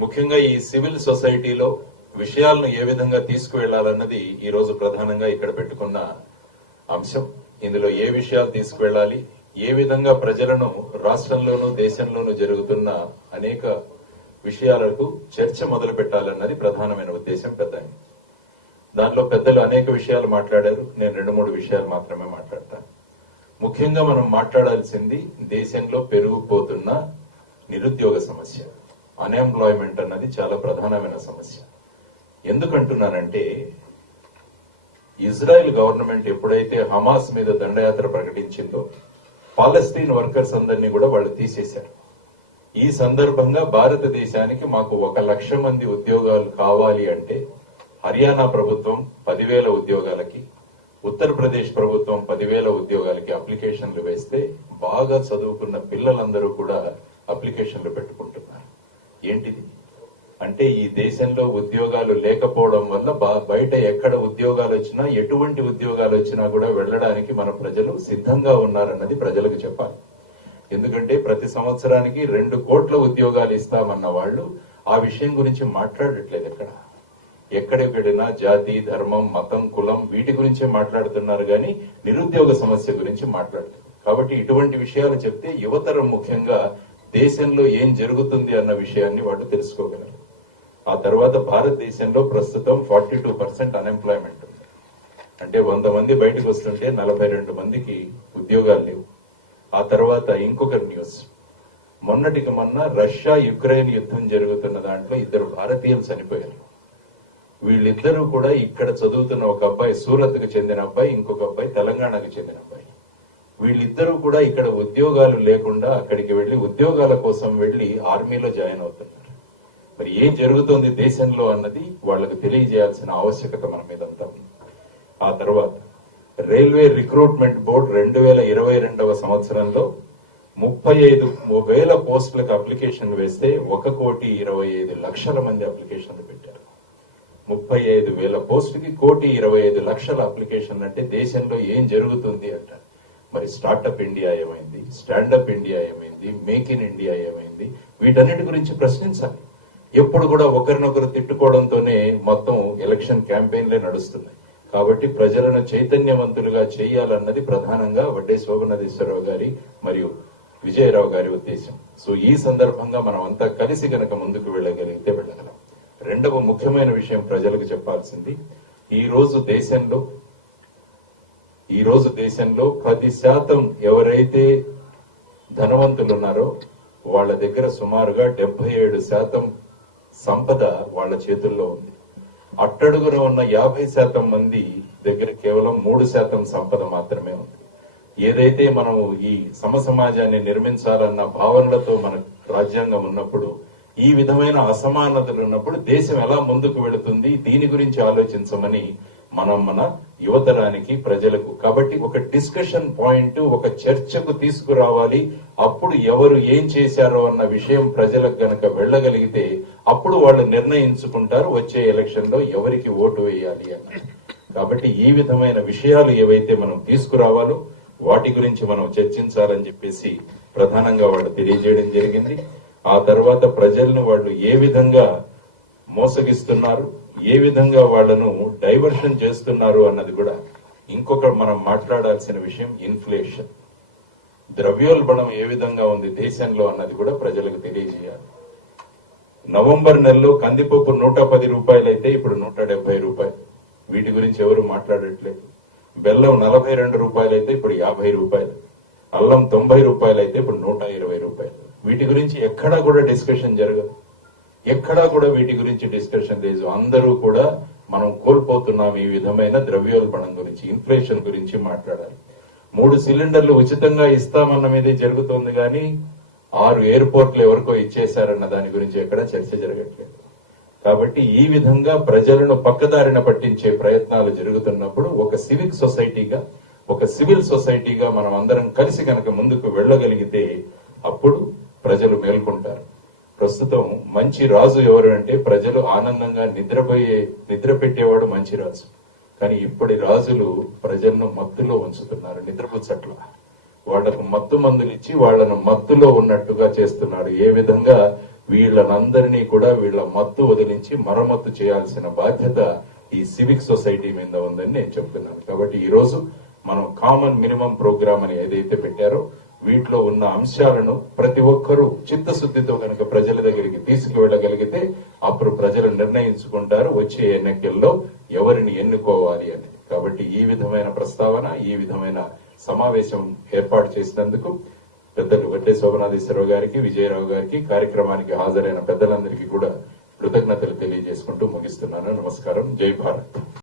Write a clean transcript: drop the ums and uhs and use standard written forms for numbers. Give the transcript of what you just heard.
ముఖ్యంగా ఈ సివిల్ సొసైటీలో విషయాలను ఏ విధంగా తీసుకువెళ్లాలన్నది ఈ రోజు ప్రధానంగా ఇక్కడ పెట్టుకున్న అంశం. ఇందులో ఏ విషయాలు తీసుకువెళ్లాలి, ఏ విధంగా ప్రజలను రాష్ట్రంలోనూ దేశంలోనూ జరుగుతున్న అనేక విషయాలకు చర్చ మొదలు పెట్టాలన్నది ప్రధానమైన ఉద్దేశం. దాంట్లో పెద్దలు అనేక విషయాలు మాట్లాడారు. నేను 2-3 విషయాలు మాత్రమే మాట్లాడతాను. ముఖ్యంగా మనం మాట్లాడాల్సింది దేశంలో పెరిగిపోతున్న నిరుద్యోగ సమస్య. అన్ఎంప్లాయ్మెంట్ అన్నది చాలా ప్రధానమైన సమస్య. ఎందుకంటున్నానంటే ఇజ్రాయెల్ గవర్నమెంట్ ఎప్పుడైతే హమాస్ మీద దండయాత్ర ప్రకటించిందో పాలస్తీన్ వర్కర్స్ అందరినీ కూడా వాళ్ళు తీసేశారు. ఈ సందర్భంగా భారతదేశానికి మాకు 1 లక్ష మంది ఉద్యోగాలు కావాలి అంటే హర్యానా ప్రభుత్వం 10,000 ఉద్యోగాలకి, ఉత్తరప్రదేశ్ ప్రభుత్వం 10,000 ఉద్యోగాలకి అప్లికేషన్లు వేస్తే బాగా చదువుకున్న పిల్లలందరూ కూడా అప్లికేషన్లు పెట్టుకుంటున్నారు. ఏంటిది అంటే ఈ దేశంలో ఉద్యోగాలు లేకపోవడం వల్ల బయట ఎక్కడ ఉద్యోగాలు వచ్చినా, ఎటువంటి ఉద్యోగాలు వచ్చినా కూడా వెళ్లడానికి మన ప్రజలు సిద్ధంగా ఉన్నారన్నది ప్రజలకు చెప్పాలి. ఎందుకంటే ప్రతి సంవత్సరానికి 2 కోట్ల ఉద్యోగాలు ఇస్తామన్న వాళ్ళు ఆ విషయం గురించి మాట్లాడట్లేదు. ఎక్కడెక్కడినా జాతి, ధర్మం, మతం, కులం వీటి గురించే మాట్లాడుతున్నారు కానీ నిరుద్యోగ సమస్య గురించి మాట్లాడుతున్నారు. కాబట్టి ఇటువంటి విషయాలు చెప్తే యువతరం ముఖ్యంగా దేశంలో ఏం జరుగుతుంది అన్న విషయాన్ని వాళ్ళు తెలుసుకోగలరు. ఆ తర్వాత భారతదేశంలో ప్రస్తుతం 42% అన్ఎంప్లాయ్మెంట్ ఉంది. అంటే 100 మంది బయటకు వస్తుంటే 42 మందికి ఉద్యోగాలు లేవు. ఆ తర్వాత ఇంకొక న్యూస్, మొన్నటికి మొన్న రష్యా యుక్రెయిన్ యుద్ధం జరుగుతున్న దాంట్లో 2 భారతీయులు చనిపోయారు. వీళ్ళిద్దరూ కూడా ఇక్కడ చదువుతున్న ఒక అబ్బాయి సూరత్ కు చెందిన అబ్బాయి, ఇంకొక అబ్బాయి తెలంగాణకు చెందిన అబ్బాయి. వీళ్ళిద్దరూ కూడా ఇక్కడ ఉద్యోగాలు లేకుండా అక్కడికి వెళ్లి ఉద్యోగాల కోసం వెళ్లి ఆర్మీలో జాయిన్ అవుతున్నారు. మరి ఏం జరుగుతోంది దేశంలో అన్నది వాళ్లకు తెలియజేయాల్సిన ఆవశ్యకత మన మీద అంతా ఉంది. ఆ తర్వాత రైల్వే రిక్రూట్మెంట్ బోర్డు 2022వ సంవత్సరంలో 35,000 పోస్టులకు అప్లికేషన్లు వేస్తే 1,25,00,000 మంది అప్లికేషన్లు పెట్టారు. 35,000 పోస్టుకి 1,25,00,000 అప్లికేషన్లు అంటే దేశంలో ఏం జరుగుతుంది అంటారు. మరి స్టార్టప్ ఇండియా ఏమైంది, స్టాండప్ ఇండియా ఏమైంది, మేక్ ఇన్ ఇండియా ఏమైంది, వీటన్నిటి గురించి ప్రశ్నించాలి. ఎప్పుడు కూడా ఒకరినొకరు తిట్టుకోవడంతోనే మొత్తం ఎలక్షన్ క్యాంపెయిన్లే నడుస్తున్నాయి. కాబట్టి ప్రజలను చైతన్యవంతులుగా చేయాలన్నది ప్రధానంగా వడ్డే శోభనాధీశ్వరరావు గారి మరియు విజయరావు గారి ఉద్దేశం. సో ఈ సందర్భంగా మనం అంతా కలిసి గనక ముందుకు వెళ్ళగలిగితే వెళ్ళగలం. 2వ ముఖ్యమైన విషయం ప్రజలకు చెప్పాల్సింది, ఈ రోజు దేశంలో 10% ఎవరైతే ధనవంతులు ఉన్నారో వాళ్ళ దగ్గర సుమారుగా 77% సంపద వాళ్ళ చేతుల్లో ఉంది. అట్టడుగున ఉన్న 50% మంది దగ్గర కేవలం 3% సంపద మాత్రమే ఉంది. ఏదైతే మనము ఈ సమసమాజాన్ని నిర్మించాలన్న భావనలతో మన రాజ్యాంగం ఉన్నప్పుడు, ఈ విధమైన అసమానతలు ఉన్నప్పుడు దేశం ఎలా ముందుకు వెళుతుంది, దీని గురించి ఆలోచించమని మనం మన యువతరానికి, ప్రజలకు కాబట్టి ఒక డిస్కషన్ పాయింట్, ఒక చర్చకు తీసుకురావాలి. అప్పుడు ఎవరు ఏం చేశారో అన్న విషయం ప్రజలకు గనక వెళ్ళగలిగితే అప్పుడు వాళ్ళు నిర్ణయించుకుంటారు వచ్చే ఎలక్షన్ లో ఎవరికి ఓటు వేయాలి అన్నది. కాబట్టి ఈ విధమైన విషయాలు ఏవైతే మనం తీసుకురావాలో వాటి గురించి మనం చర్చించాలని చెప్పేసి ప్రధానంగా వాళ్ళు తెలియజేయడం జరిగింది. ఆ తర్వాత ప్రజలను వాళ్ళు ఏ విధంగా మోసగిస్తున్నారు, ఏ విధంగా వాళ్లను డైవర్షన్ చేస్తున్నారు అన్నది కూడా ఇంకొక మనం మాట్లాడాల్సిన విషయం. ఇన్ఫ్లేషన్, ద్రవ్యోల్బణం ఏ విధంగా ఉంది దేశంలో అన్నది కూడా ప్రజలకు తెలియజేయాలి. నవంబర్ నెలలో కందిపప్పు 110 రూపాయలు అయితే ఇప్పుడు 170 రూపాయలు. వీటి గురించి ఎవరు మాట్లాడట్లేదు. బెల్లం 42 రూపాయలు అయితే ఇప్పుడు 50 రూపాయలు. అల్లం 90 రూపాయలు అయితే ఇప్పుడు 120 రూపాయలు. వీటి గురించి ఎక్కడా కూడా డిస్కషన్ జరగదు. ఎక్కడా కూడా వీటి గురించి డిస్కషన్ లేదు. అందరూ కూడా మనం కోల్పోతున్నాం ఈ విధమైన ద్రవ్యోల్బణం గురించి, ఇన్ఫ్లేషన్ గురించి మాట్లాడాలి. 3 సిలిండర్లు ఉచితంగా ఇస్తామన్న మీదే జరుగుతోంది కానీ 6 ఎయిర్పోర్ట్లు ఎవరికో ఇచ్చేశారన్న దాని గురించి ఎక్కడా చర్చ జరగట్లేదు. కాబట్టి ఈ విధంగా ప్రజలను పక్కదారిన పట్టించే ప్రయత్నాలు జరుగుతున్నప్పుడు ఒక సివిల్ సొసైటీగా మనం అందరం కలిసి కనుక ముందుకు వెళ్ళగలిగితే అప్పుడు ప్రజలు మేల్కొంటారు. ప్రస్తుతం మంచి రాజు ఎవరు అంటే ప్రజలు ఆనందంగా నిద్ర పెట్టేవాడు మంచి రాజు. కానీ ఇప్పటి రాజులు ప్రజలను మత్తులో ఉంచుతున్నారు, నిద్రపుచ్చట్ల. వాళ్లకు మత్తు మందులు ఇచ్చి వాళ్లను మత్తులో ఉన్నట్టుగా చేస్తున్నాడు. ఏ విధంగా వీళ్ళనందరినీ కూడా వీళ్ళ మత్తు వదిలించి మరమ్మత్తు చేయాల్సిన బాధ్యత ఈ సివిక్ సొసైటీ మీద ఉందని నేను చెప్తున్నాను. కాబట్టి ఈ రోజు మనం కామన్ మినిమం ప్రోగ్రామ్ అని ఏదైతే పెట్టారో వీటిలో ఉన్న అంశాలను ప్రతి ఒక్కరూ చిత్తశుద్ధితో కనుక ప్రజల దగ్గరికి తీసుకువెళ్ళగలిగితే అప్పుడు ప్రజలు నిర్ణయించుకుంటారు వచ్చే ఎన్నికల్లో ఎవరిని ఎన్నుకోవాలి అని. కాబట్టి ఈ విధమైన ప్రస్తావన, ఈ విధమైన సమావేశం ఏర్పాటు చేసినందుకు పెద్దలు వడ్డే శోభనాధీశ్వరరావు గారికి, విజయరావు గారికి, కార్యక్రమానికి హాజరైన పెద్దలందరికీ కూడా కృతజ్ఞతలు తెలియజేసుకుంటూ ముగిస్తున్నాను. నమస్కారం. జై భారత్.